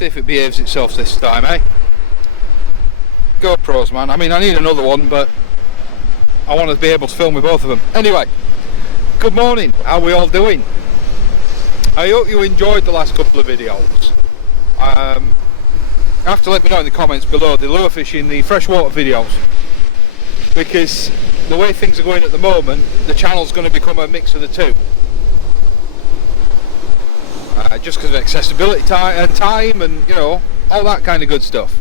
See if it behaves itself this time, eh? GoPros, man. I mean, I need another one, but I want to be able to film with both of them. Anyway, good morning. How are we all doing? I hope you enjoyed the last couple of videos. You have to let me know in the comments below the lure fishing, the freshwater videos, because the way things are going at the moment, the channel's going to become a mix of the two. Just because of accessibility time and, you know, all that kind of good stuff.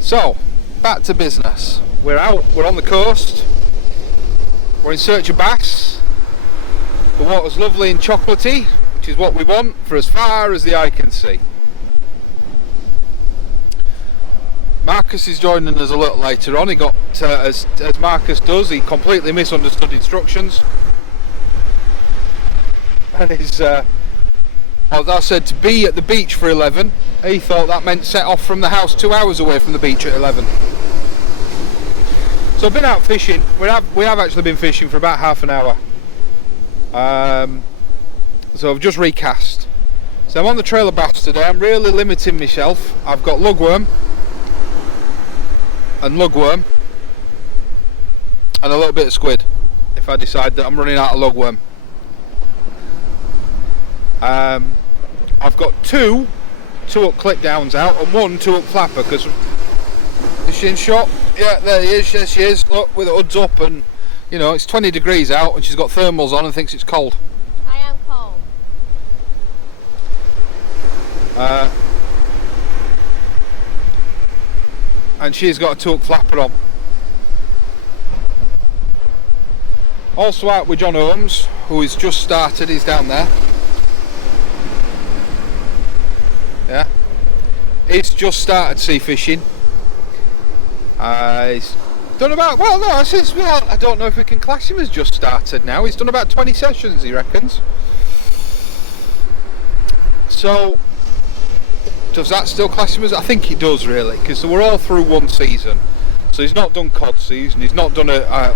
So, back to business. We're out, we're on the coast, we're in search of bass. The water's lovely and chocolatey, which is what we want for as far as the eye can see. Marcus is joining us a little later on. He got, as Marcus does, he completely misunderstood instructions. And he's, I said to be at the beach for 11. He thought that meant set off from the house 2 hours away from the beach at 11. So I've been out fishing. We have actually been fishing for about half an hour. So I've just recast. So I'm on the trail of bass today. I'm really limiting myself. I've got lugworm and lugworm and a little bit of squid if I decide that I'm running out of lugworm. I've got two 2-up clip downs out and one 2-up flapper, because is she in shot? Yeah, there he is. Yes, she is. Look, with the hoods up, and you know it's 20 degrees out and she's got thermals on and thinks it's cold. I am cold. And she's got a 2-up flapper on. Also out with John Holmes, who has just started. He's down there. Yeah, he's just started sea fishing. He's done about, well, no, since, well, I don't know if we can class him as just started now. He's done about 20 sessions, he reckons. So does that still class him as? I think it does, really, because we're all through one season. So he's not done cod season, he's not done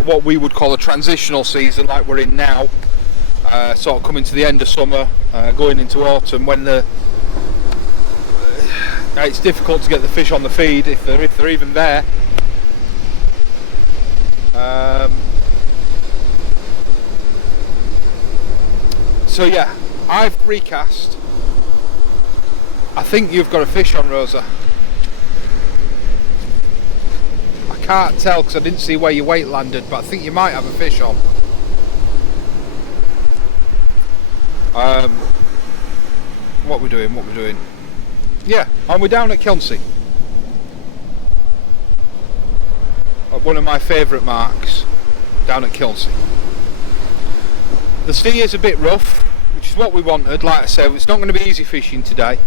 what we would call a transitional season like we're in now, sort of coming to the end of summer, going into autumn, when it's difficult to get the fish on the feed if they're even there. So yeah, I've recast. I think you've got a fish on, Rosa. I can't tell because I didn't see where your weight landed, but I think you might have a fish on. What we're doing? Yeah, and we're down at Kilnsea. One of my favourite marks, down at Kilnsea. The sea is a bit rough, which is what we wanted. Like I said, it's not going to be easy fishing today.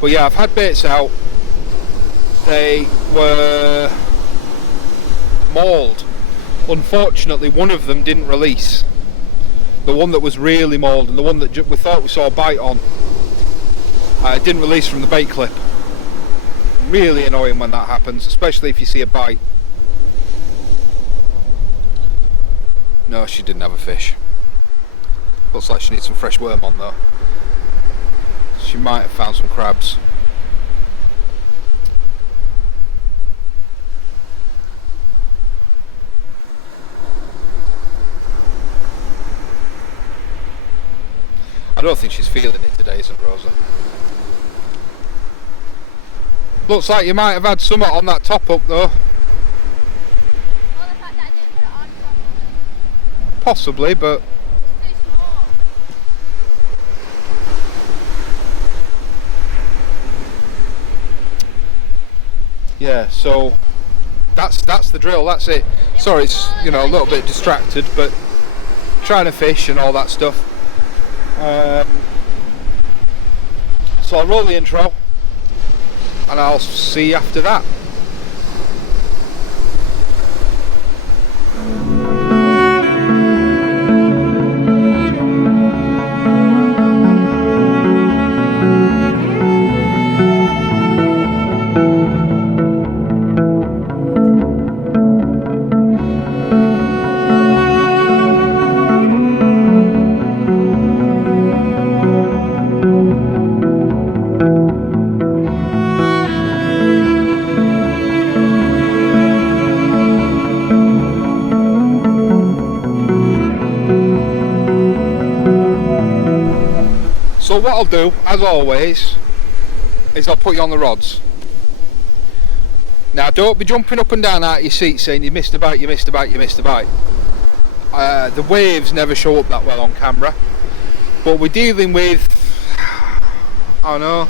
But yeah, I've had baits out. They were mauled. Unfortunately, one of them didn't release. The one that was really mauled, and the one that we thought we saw a bite on, didn't release from the bait clip. Really annoying when that happens, especially if you see a bite. No, she didn't have a fish. Looks like she needs some fresh worm on though. She might have found some crabs. I don't think she's feeling it today, isn't Rosa? Looks like you might have had something on that top up though. Well, the fact that I didn't put it on properly. Possibly, but It's too small. yeah, so that's the drill, that's it. Sorry, it's, you know, a little bit distracted, but trying to fish and all that stuff. So I'll roll the intro and I'll see you after that. So what I'll do, as always, is I'll put you on the rods. Now don't be jumping up and down out of your seat saying you missed a bite, you missed a bite, you missed a bite. The waves never show up that well on camera, but we're dealing with, I don't know,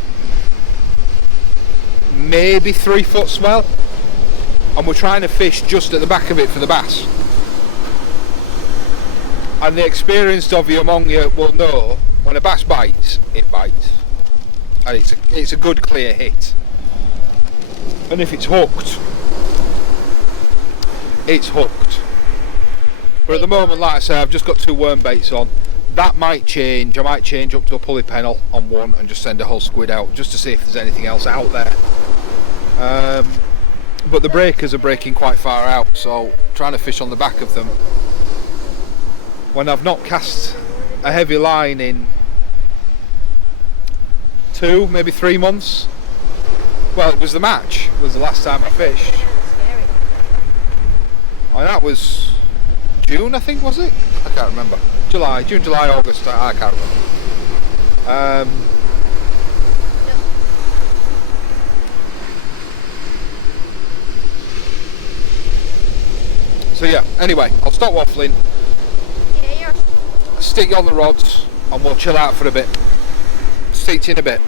maybe 3 foot swell, and we're trying to fish just at the back of it for the bass. And the experienced of you among you will know when a bass bites, it bites, and it's a good clear hit. And if it's hooked, it's hooked. But at the moment, like I say, I've just got 2 worm baits on. That might change. I might change up to a pulley pennel on one and just send a whole squid out just to see if there's anything else out there. But the breakers are breaking quite far out, so trying to fish on the back of them when I've not cast a heavy line in 2, maybe 3 months. Well, it was the match, was the last time I fished. And that was June, I think, was it? I can't remember. June, July, August, I can't remember. So yeah, anyway, I'll stop waffling, stick you on the rods, and we'll chill out for a bit. See you in a bit.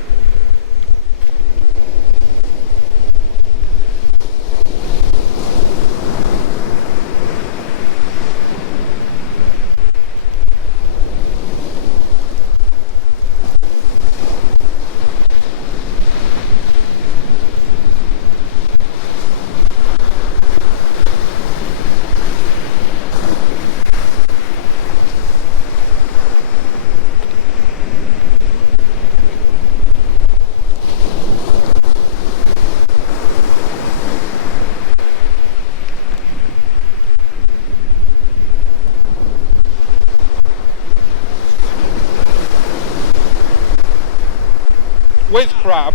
With crab,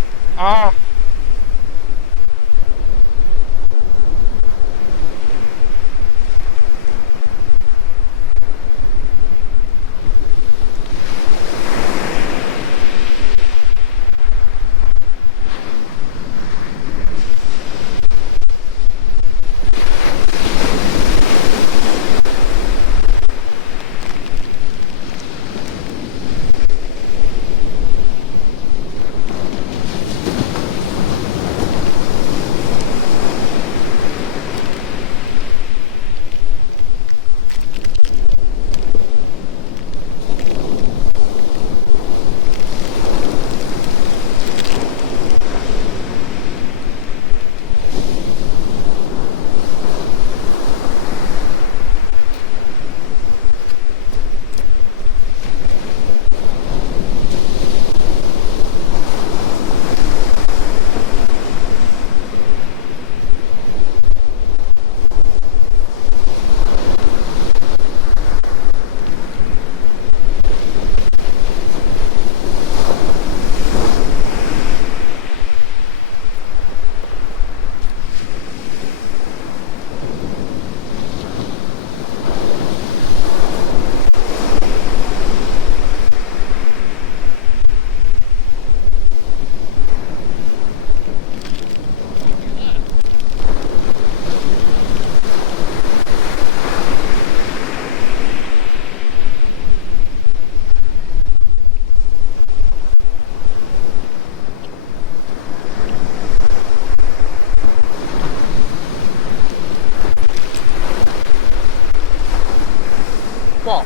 what?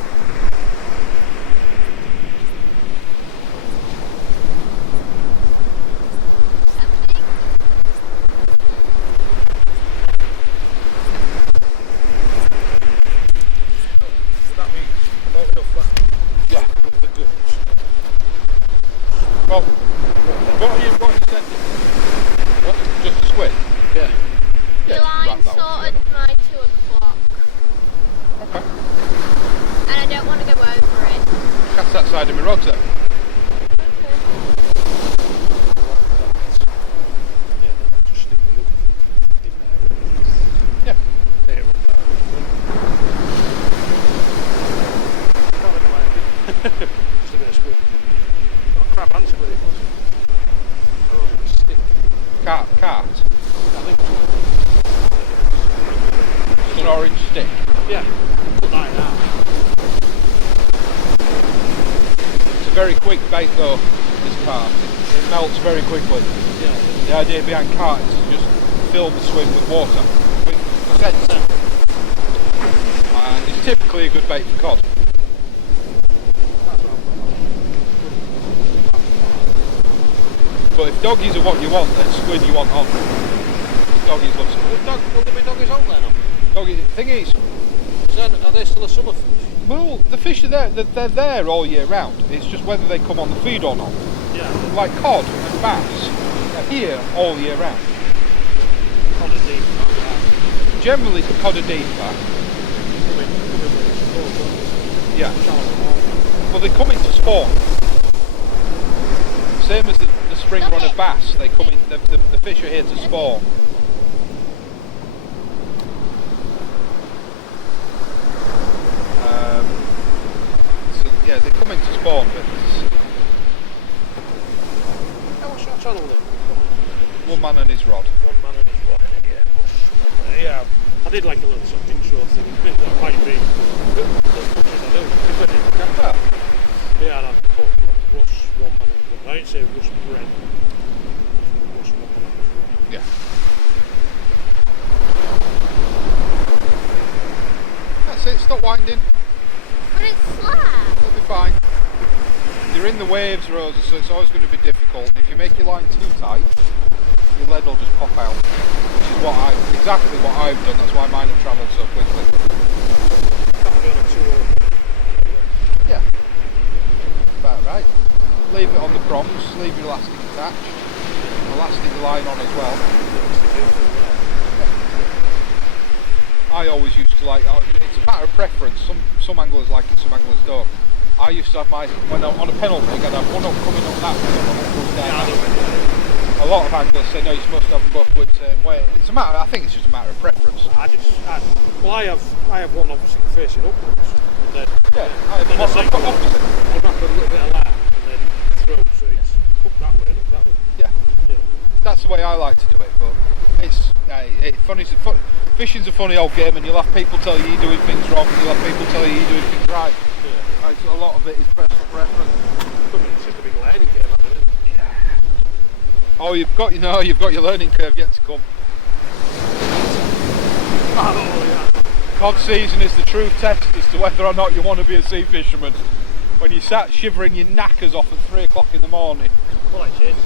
Yeah. Well, what are you sending? What? Just a squid? Yeah. The line sorted my 2 o'clock. Okay. And I don't want to go over it. Cast that side of my rods then. Yeah. There. Just a bit of squid. can't answer what it was. Oh, it was stick. Cart. I think It's an orange stick. yeah, put that in half. It's a very quick bait though, this cart. It melts very quickly. Yeah. The idea behind carts is just fill the swim with water. With scent. And it's typically a good bait for cod. But if doggies are what you want, then squid you want on. Doggies love squid. Will there be doggies out there now? Doggy, thing is, Are they still a summer fish? well, the fish are there. They're there all year round. It's just whether they come on the feed or not. Yeah. Like cod and bass, they're here all year round. Cod are deep, aren't they? Generally, the cod are deeper. Yeah. Well, they come in to spawn. Same as the spring run of bass. They come in. The fish are here to spawn. So yeah, they come in to spawn, but it's What's your channel then? one man and his rod. One man and his rod. Yeah. I did like a little sort of intro thing. That might be as much as I do. Well, Yeah, and I put Russ, one man and his rod. I didn't say Russ bread. Russ, one man and his rod. yeah. That's it. Stop winding. But it's slack. It'll be fine. You're in the waves, Rosa, so it's always going to be difficult. If you make your line too tight, your lead will just pop out. Which is exactly what I've done. That's why mine have travelled so quickly. Can't go on a 2 Yeah. About right. Leave it on the prongs, leave your elastic attached. Elastic line on as well. I always used to like, it's a matter of preference. Some anglers like it, some anglers don't. I used to have when I'm on a pennel rig, I'd have one up coming up that way and one up coming down that way. A lot of anglers say no, you're supposed to have them both going the same way. It's a matter. I think it's just a matter of preference. I have one obviously facing upwards, and then I have then the second one, opposite. I'll wrap a little bit of line and then throw, so it's up that way and up that way. Yeah, Yeah. that's the way I like to do it. But it's funny. Fishing's a funny old game, and you'll have people tell you you're doing things wrong, and you'll have people tell you you're doing things right. Yeah. Like, a lot of it is personal preference. It's just a big learning game, isn't it? Oh, you've got your learning curve yet to come. Oh, yeah. Cod season is the true test as to whether or not you want to be a sea fisherman. When you sat shivering your knackers off at 3 o'clock in the morning. Well, I changed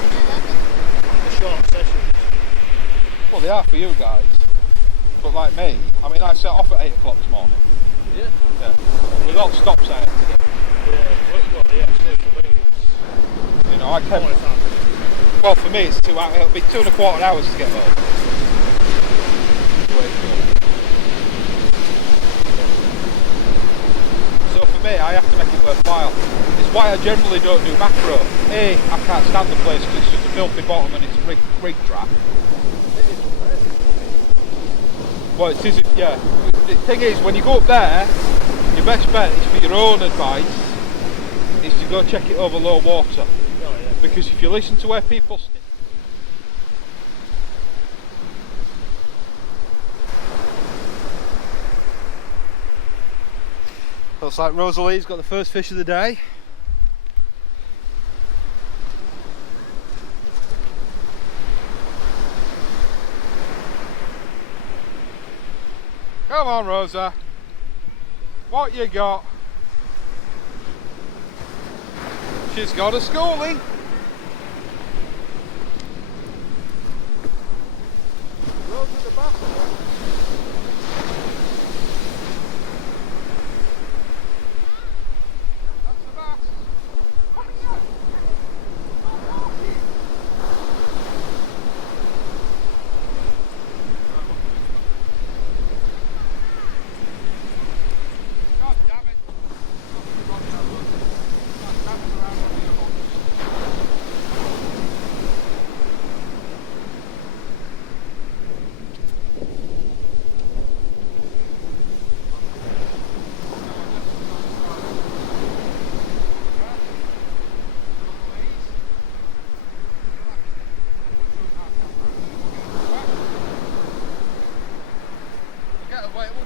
the short sessions. Well, they are for you guys. But like me, I mean, I set off at 8 o'clock this morning. Yeah. Yeah. With all stops I had to do. Yeah, well, yeah, same for me. You know, I kept. 45 minutes. Well, for me, it's 2 hours. It'll be 2.25 hours to get home. The way it goes. So for me, I have to make it worthwhile. It's why I generally don't do macro. A, I can't stand the place because it's just a filthy bottom and it's a rig trap. Well, it is, yeah. The thing is, when you go up there, your best bet is, for your own advice, is to go check it over low water. Oh, yeah. Because if you listen to where people stick. Looks like Rosalie's got the first fish of the day. Come on, Rosa. What you got? She's got a schooling. Rosa the bass. That's the bass. Come here. God damn it.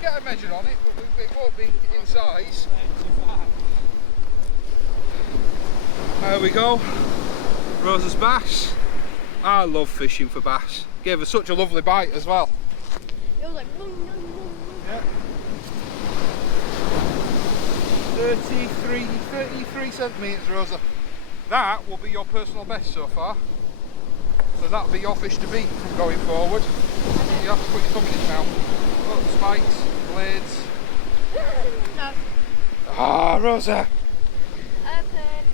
get a measure on it, but it won't be in size. There we go. Rosa's bass. I love fishing for bass. Gave her such a lovely bite as well. It was like boom, boom, boom, boom. Yeah. 33 centimetres, Rosa. That will be your personal best so far. So that'll be your fish to beat from going forward. You have to put your thumb in its mouth. Oh, spikes, blades. No. Ah, Rosa! Open.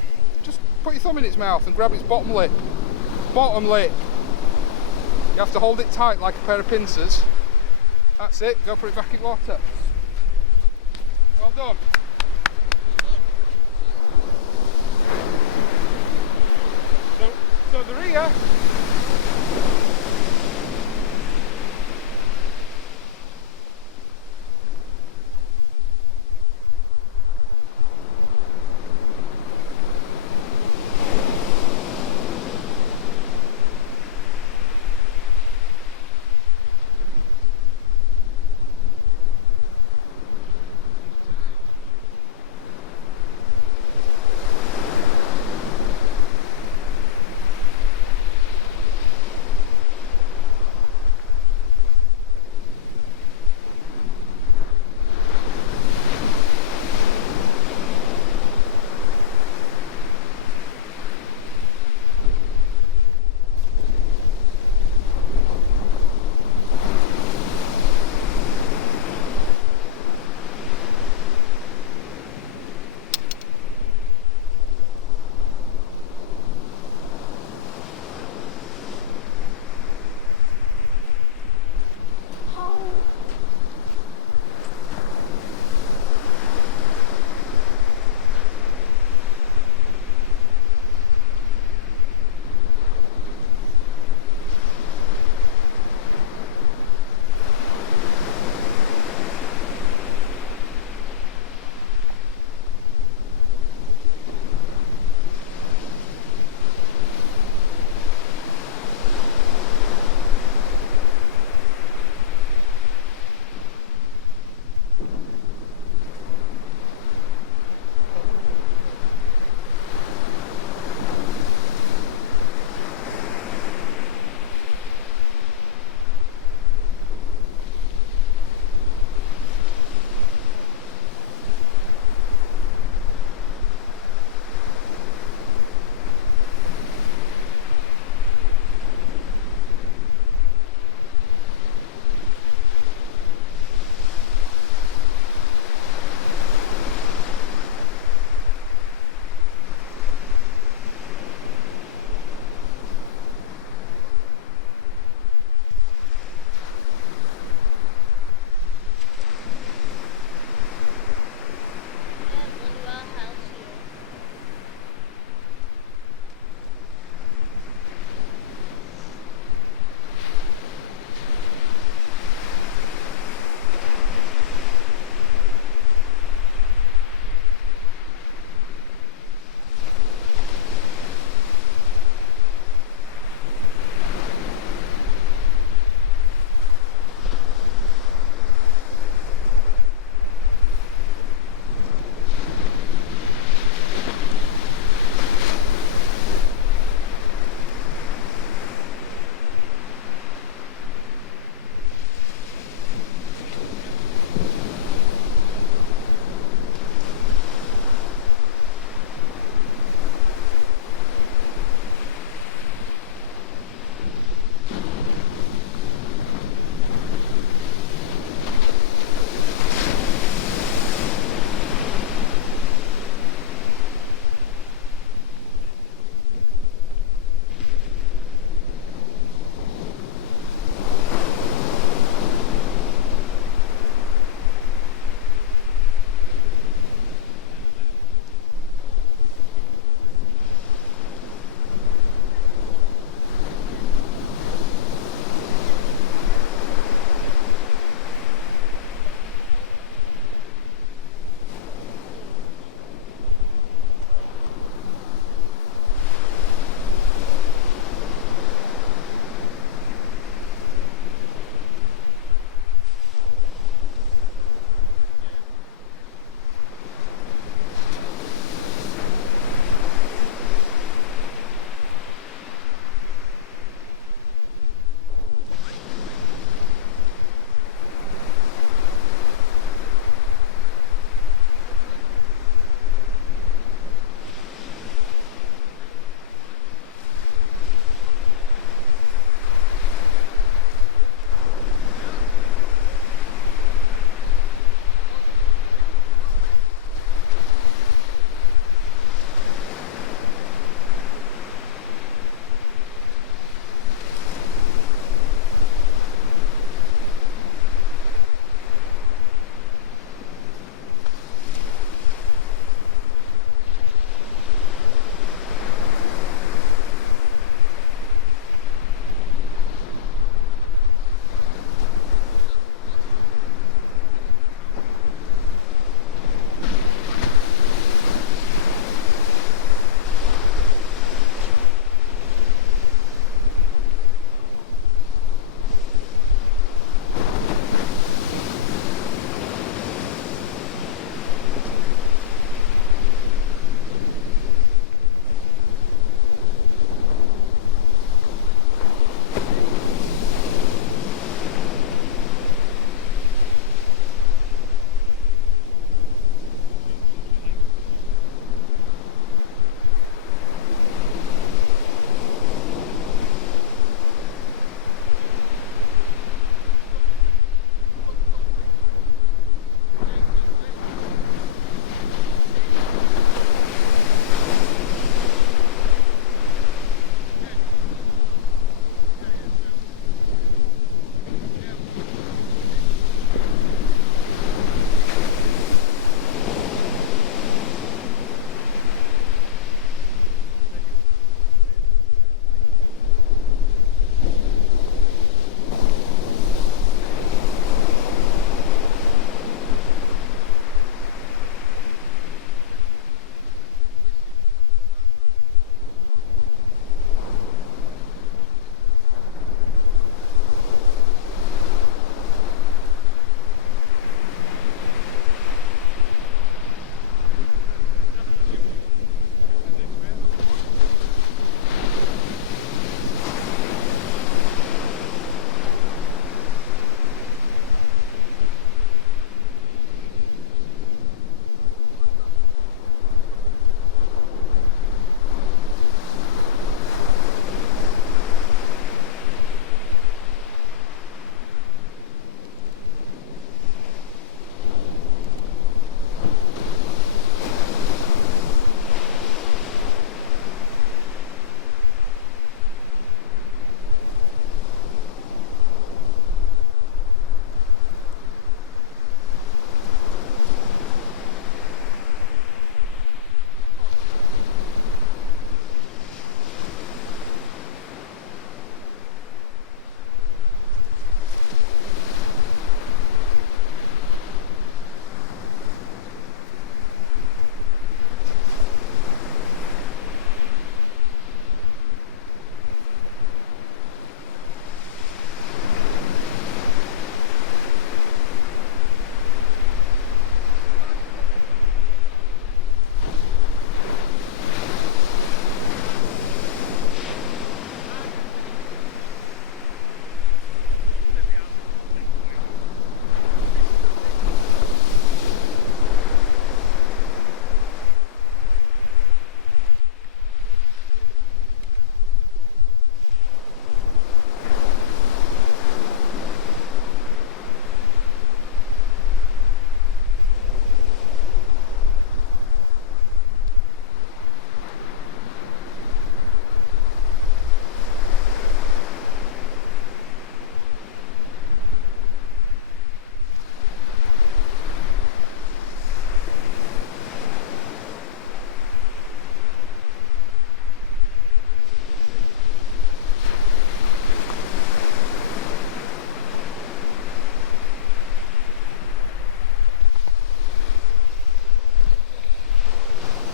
Just put your thumb in its mouth and grab its bottom lip. Bottom lip. You have to hold it tight like a pair of pincers. That's it, go put it back in water. Well done. So they're here.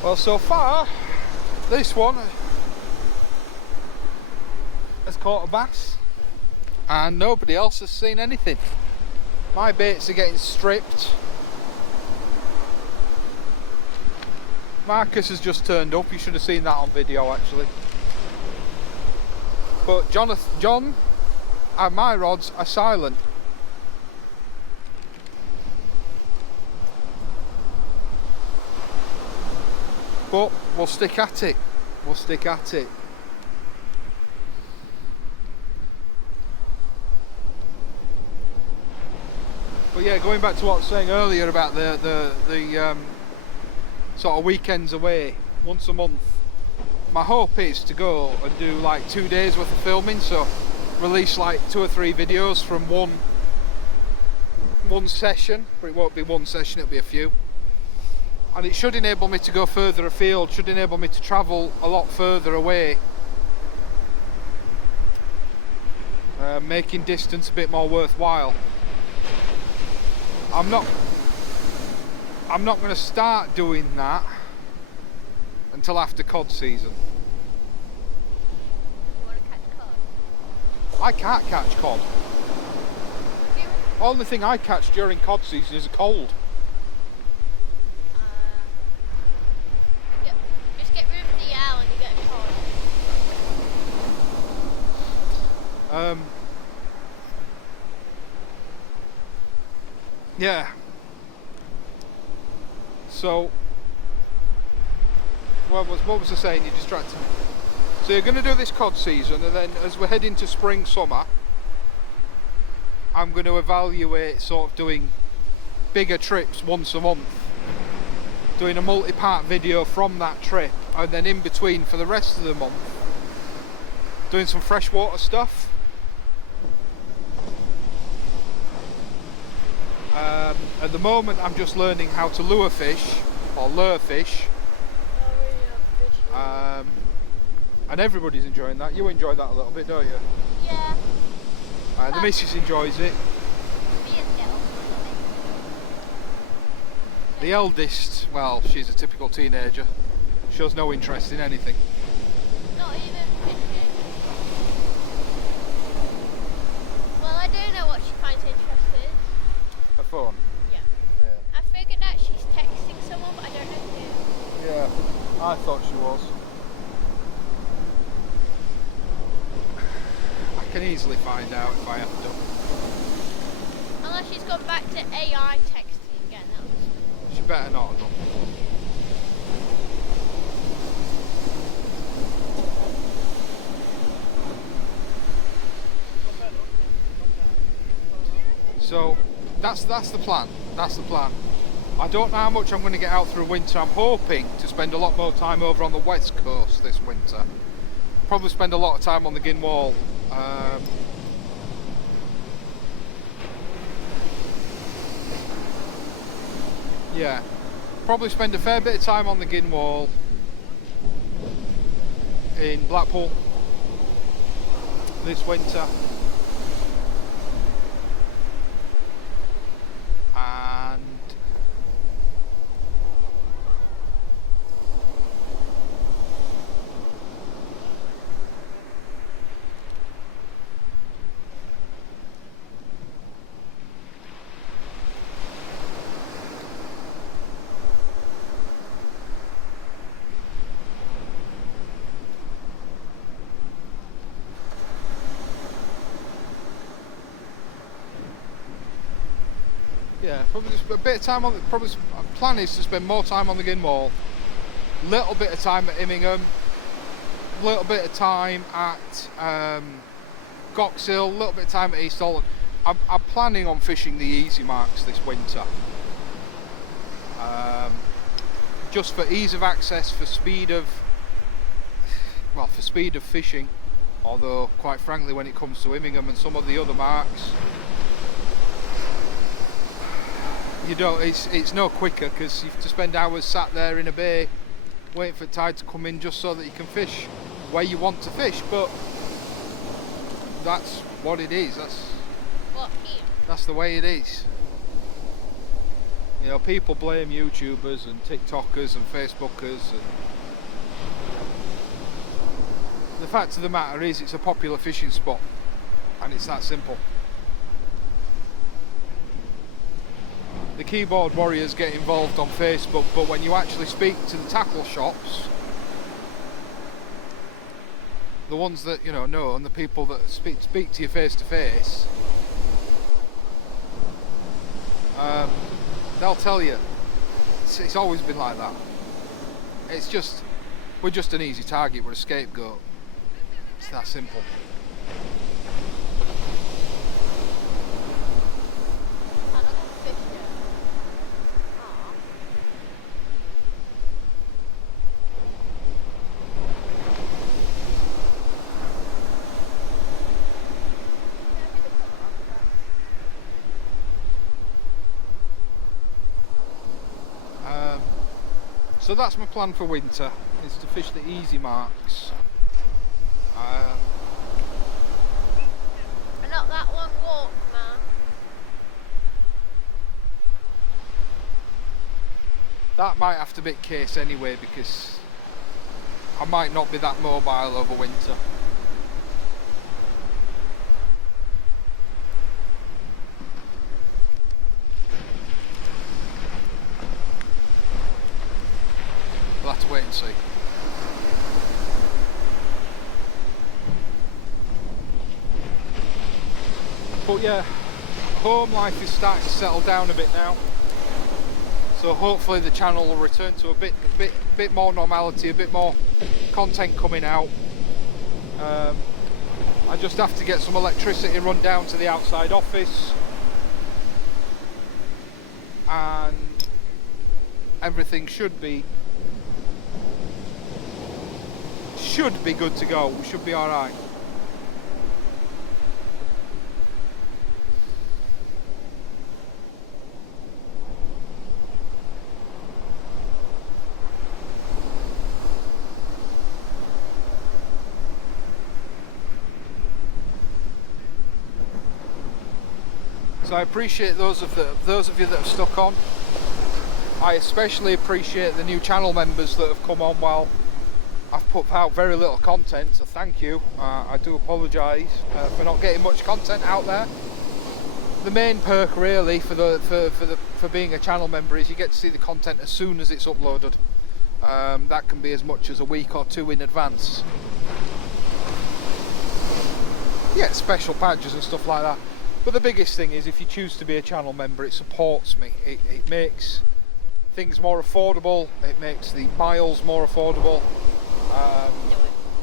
Well, so far, this one has caught a bass and nobody else has seen anything. My baits are getting stripped. Marcus has just turned up, you should have seen that on video actually. But John and my rods are silent. But we'll stick at it. We'll stick at it. But yeah, going back to what I was saying earlier about the sort of weekends away once a month. My hope is to go and do like 2 days worth of filming, so release like 2 or 3 videos from one session, but it won't be one session, it'll be a few. And it should enable me to go further afield, should enable me to travel a lot further away, making distance a bit more worthwhile. I'm not going to start doing that until after cod season. You want to catch cod? I can't catch cod. Only thing I catch during cod season is a cold. Just get rid of the owl and you get a cod. Yeah. So, what was I saying? You distracted me. So you're going to do this cod season, and then as we head into spring, summer, I'm going to evaluate sort of doing bigger trips once a month, doing a multi-part video from that trip, and then in between for the rest of the month, doing some freshwater stuff. At the moment I'm just learning how to lure fish, or lure fish, and everybody's enjoying that. You enjoy that a little bit, don't you? Yeah. The missus enjoys it. Me and Dale. The eldest, well, she's a typical teenager, shows no interest in anything. Not even fishing. Well, I do know what she finds interesting. Her phone. Yeah. I figured that she's texting someone, but I don't know who. Yeah, I thought she was. I can easily find out if I have to. Unless she's gone back to AI texting again. She better not have done. So that's the plan. That's the plan. I don't know how much I'm going to get out through winter. I'm hoping to spend a lot more time over on the west coast this winter. Probably spend a lot of time on the Ginwall. Yeah, probably spend a fair bit of time on the Ginwall in Blackpool this winter. And yeah, probably just a bit of time on the, probably plan is to spend more time on the Ginwall, little bit of time at Immingham, little bit of time at Goxhill, little bit of time at East Holland. I'm planning on fishing the easy marks this winter, just for ease of access, for speed of fishing, although quite frankly when it comes to Immingham and some of the other marks, you don't, it's no quicker, because you have to spend hours sat there in a bay waiting for tide to come in just so that you can fish where you want to fish. But that's what it is. That's What, here? the way it is. You know, people blame YouTubers and TikTokers and Facebookers, and the fact of the matter is it's a popular fishing spot, and it's that simple. The keyboard warriors get involved on Facebook, but when you actually speak to the tackle shops, the ones that know, and the people that speak to you face to face, they'll tell you it's always been like that. We're just an easy target. We're a scapegoat. It's that simple. So that's my plan for winter, is to fish the easy marks. And not that long walk, man. That might have to be the case anyway, because I might not be that mobile over winter. We'll have to wait and see. But yeah, home life is starting to settle down a bit now, so hopefully the channel will return to a bit more normality, a bit more content coming out. I just have to get some electricity run down to the outside office, and everything should be good to go. We should be all right. So I appreciate those of you that have stuck on. I especially appreciate the new channel members that have come on while I've put out very little content, so thank you. I do apologise for not getting much content out there. The main perk really for being a channel member is you get to see the content as soon as it's uploaded. That can be as much as a week or two in advance. You get special badges and stuff like that. But the biggest thing is, if you choose to be a channel member, it supports me. It makes things more affordable. It makes the miles more affordable.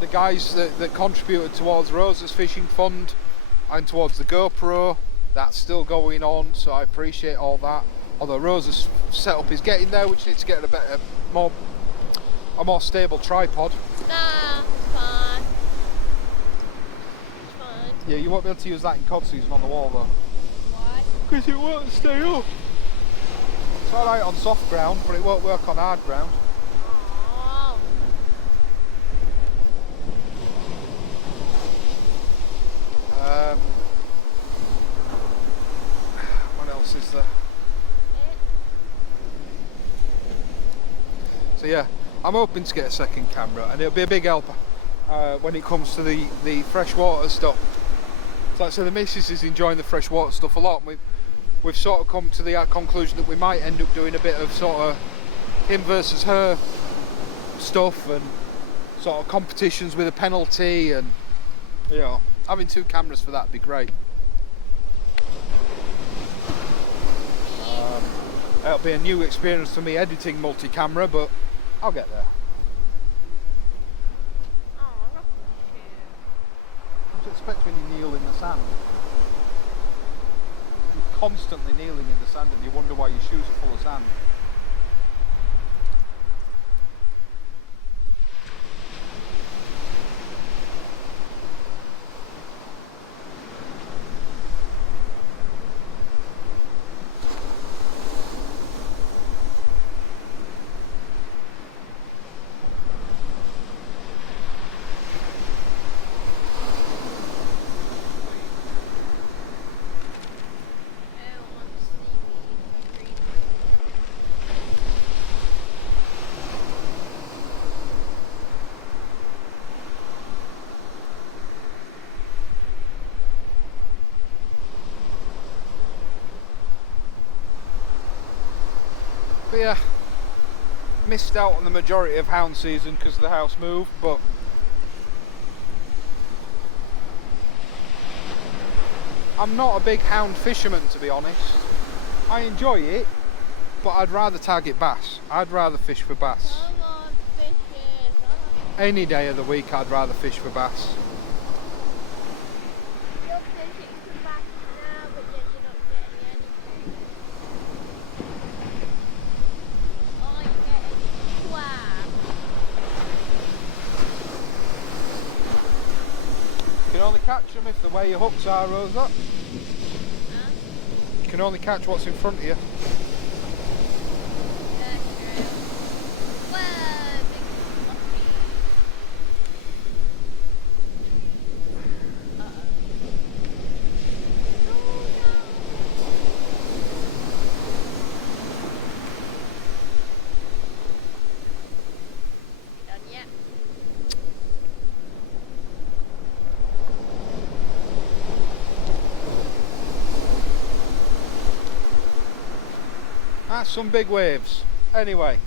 The guys that contributed towards Rosa's Fishing Fund and towards the GoPro, that's still going on, so I appreciate all that. Although Rosa's setup is getting there, which needs to get a more stable tripod. Nah, it's fine. It's fine. Yeah, you won't be able to use that in cod season on the wall though. Why? Because it won't stay up. It's alright on soft ground, but it won't work on hard ground. Oh. What else is there? So yeah, I'm hoping to get a second camera, and it'll be a big help when it comes to the freshwater stuff. So like I say, the missus is enjoying the freshwater stuff a lot. We've sort of come to the conclusion that we might end up doing a bit of sort of him versus her stuff, and sort of competitions with a penalty, and having two cameras for that would be great. It'll be a new experience for me editing multi-camera, but I'll get there. Oh, look What do you expect when you kneel in the sand? You're constantly kneeling in the sand and you wonder why your shoes are full of sand. But yeah, missed out on the majority of hound season because of the house move, but I'm not a big hound fisherman, to be honest. I enjoy it, but I'd rather target bass. I'd rather fish for bass. Come on, fishes. Any day of the week I'd rather fish for bass. You're fishing for bass now, but yet you're not getting anything. All you're getting is swam. You can only catch them if the way your hooks are, Rosa. Huh? You can only catch what's in front of you. Yeah, true. Whoa, big monkey. Uh-oh. Oh, no. Done yet? That's some big waves. Anyway,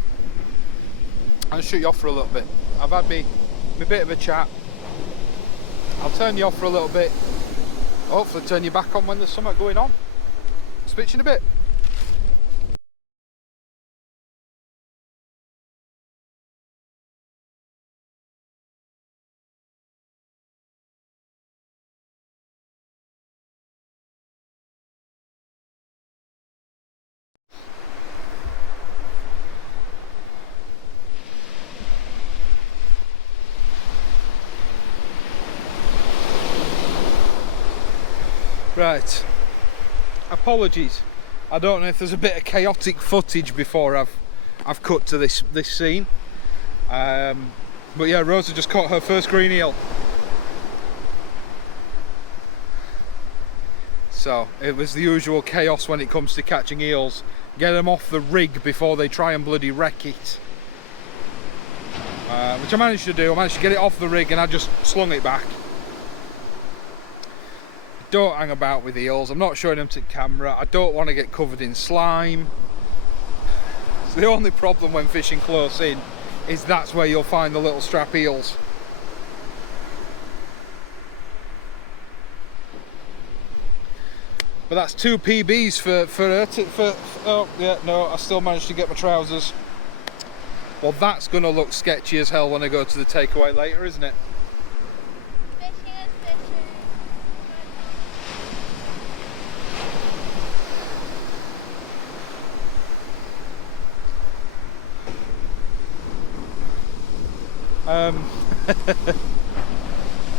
I'll shoot you off for a little bit. I've had me bit of a chat. I'll turn you off for a little bit. Hopefully turn you back on when there's something going on. Speak to you in a bit. Right, apologies. I don't know if there's a bit of chaotic footage before I've cut to this scene. But yeah, Rosa just caught her first green eel. So it was the usual chaos when it comes to catching eels. Get them off the rig before they try and bloody wreck it. Which I managed to do. I managed to get it off the rig and I just slung it back. Don't hang about with eels. I'm not showing them to camera. I don't want to get covered in slime. So the only problem when fishing close in is that's where you'll find the little strap eels. But that's 2 PBs for oh yeah, no, I still managed to get my trousers. Well, that's gonna look sketchy as hell when I go to the takeaway later, isn't it? Fishing is fishing.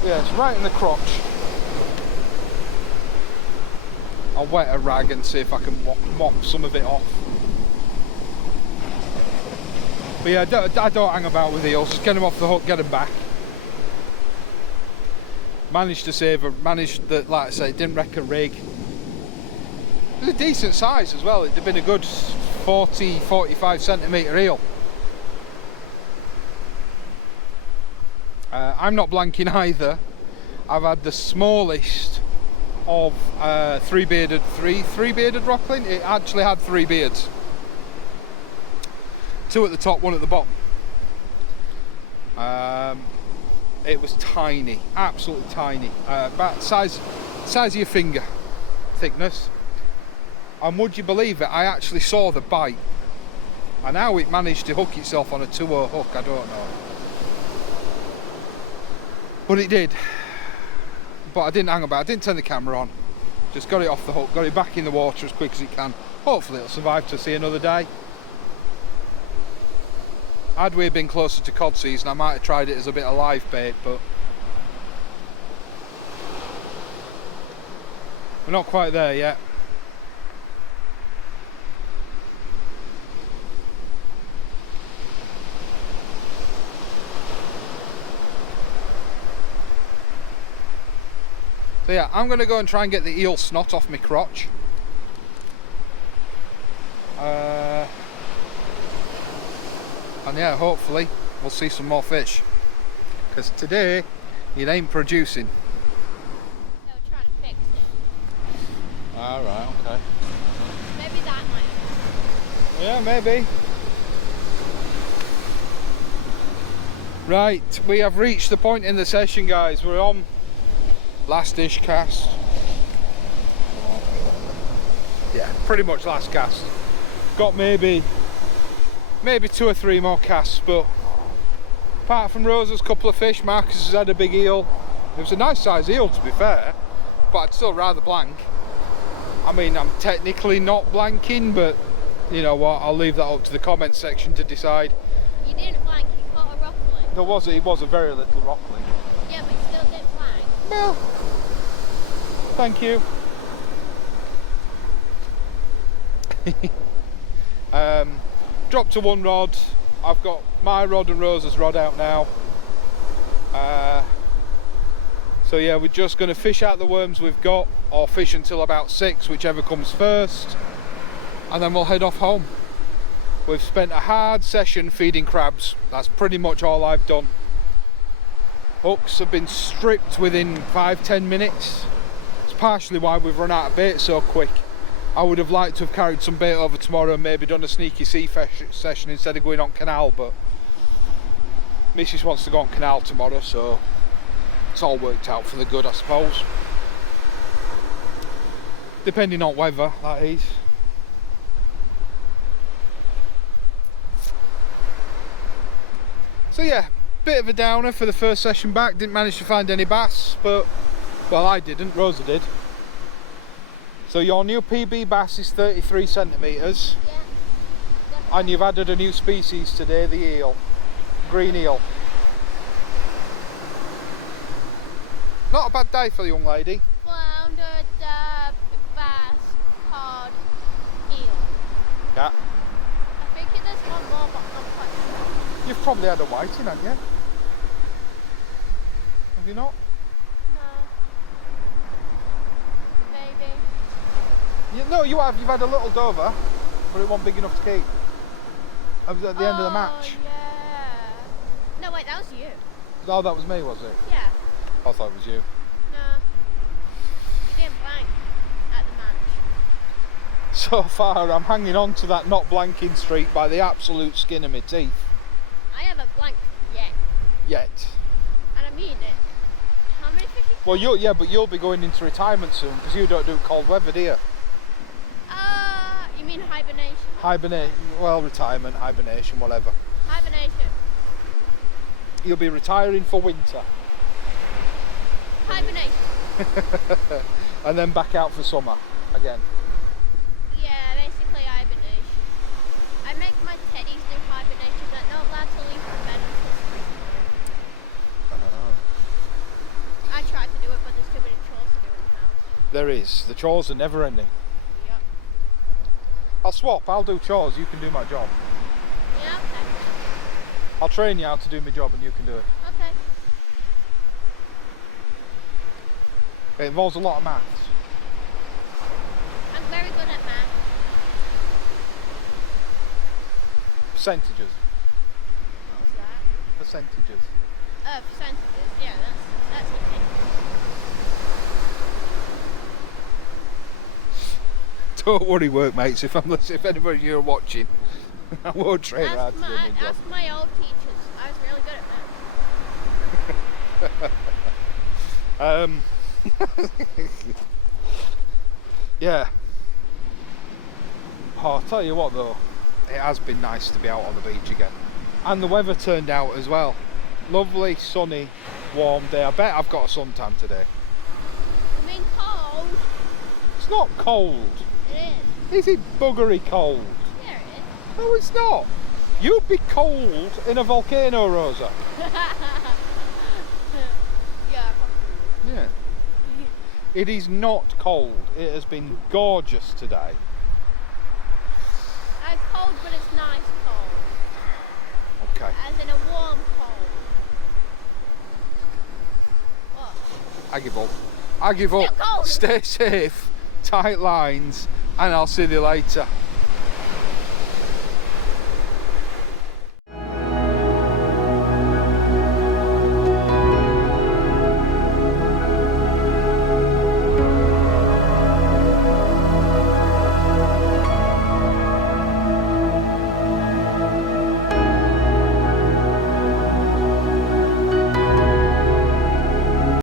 Yeah, it's right in the crotch. I'll wet a rag and see if I can mop some of it off. But yeah, I don't hang about with eels. Just get them off the hook, get them back. Managed to save her, managed that, like I say, didn't wreck a rig. It was a decent size as well. It'd have been a good 40-45 centimetre eel. I'm not blanking either. I've had the smallest of three-bearded rockling. It actually had 3 beards. 2 at the top, 1 at the bottom. It was tiny, absolutely tiny. About size of your finger thickness. And would you believe it, I actually saw the bite. And how it managed to hook itself on a 2-0 hook, I don't know. But it did. But I didn't hang about, I didn't turn the camera on. Just got it off the hook, got it back in the water as quick as it can. Hopefully it'll survive to see another day. Had we been closer to cod season, I might have tried it as a bit of live bait, but we're not quite there yet. So yeah, I'm going to go and try and get the eel snot off my crotch. And yeah, hopefully we'll see some more fish. Because today, it ain't producing. No, trying to fix it. Alright, okay. Maybe that might have. Yeah, maybe. Right, we have reached the point in the session, guys. We're on last dish cast. Yeah, pretty much last cast. Got maybe 2 or 3 more casts, but apart from Rosa's couple of fish, Marcus has had a big eel. It was a nice size eel, to be fair, but I'd still rather blank. I mean, I'm technically not blanking, but you know what, I'll leave that up to the comments section to decide. You didn't blank, you caught a rockling. It was a very little rockling. Yeah, but you still didn't blank. Well, thank you. Dropped to 1 rod. I've got my rod and Rosa's rod out now. So yeah, we're just going to fish out the worms we've got, or fish until about 6, whichever comes first, and then we'll head off home. We've spent a hard session feeding crabs. That's pretty much all I've done. Hooks have been stripped within 5-10 minutes. It's partially why we've run out of bait so quick. I would have liked to have carried some bait over tomorrow and maybe done a sneaky sea fish session instead of going on canal, but Mrs wants to go on canal tomorrow, so it's all worked out for the good, I suppose. Depending on weather, that is. So yeah, bit of a downer for the first session back. Didn't manage to find any bass, but, well, I didn't, Rosa did. So your new PB bass is 33 centimetres. Yeah. And you've added a new species today, the eel. Green eel. Not a bad day for the young lady. Flounder, dab, bass, cod, eel. Yeah. I think there's one more, but I'm not quite sure. You've probably had a whiting, haven't you? Have you not? No. Maybe. No, you have. You've had a little Dover, but it wasn't big enough to keep. It was at the end of the match. Yeah. No, wait, that was you. Oh, that was me, was it? Yeah. I thought it was you. No. You didn't blank at the match. So far, I'm hanging on to that not blanking streak by the absolute skin of my teeth. I haven't blanked yet. Yet. And I mean it. How many fish you Well, but you'll be going into retirement soon because you don't do cold weather, do you? You mean hibernation? Well, retirement, hibernation, whatever. Hibernation. You'll be retiring for winter. Hibernation. And then back out for summer again. Yeah, basically hibernation. I make my teddies do hibernation, but not allowed to leave the bed until springtime. I tried to do it, but there's too many chores to do in the house. There is. The chores are never ending. Yep. I'll swap. I'll do chores. You can do my job. Yeah, okay. I'll train you how to do my job and you can do it. Okay. It involves a lot of maths. I'm very good at math. Percentages. What was that? Percentages. Percentages. Yeah, that's okay. Don't worry, workmates. If anybody you're watching, I won't train hard to do my job. Ask my old teachers. I was really good at math. Yeah. Oh, I'll tell you what though, it has been nice to be out on the beach again. And the weather turned out as well. Lovely, sunny, warm day. I bet I've got a suntan today. I mean cold. It's not cold. It Is it buggery cold? is. Yeah, it is. No, it's not. You'd be cold in a volcano, Rosa. Yeah, probably. Yeah. It is not cold. It has been gorgeous today. Cold, but it's nice cold. Okay. As in a warm cold. What? I give up. I give up. Still cold. Stay safe, tight lines, and I'll see you later.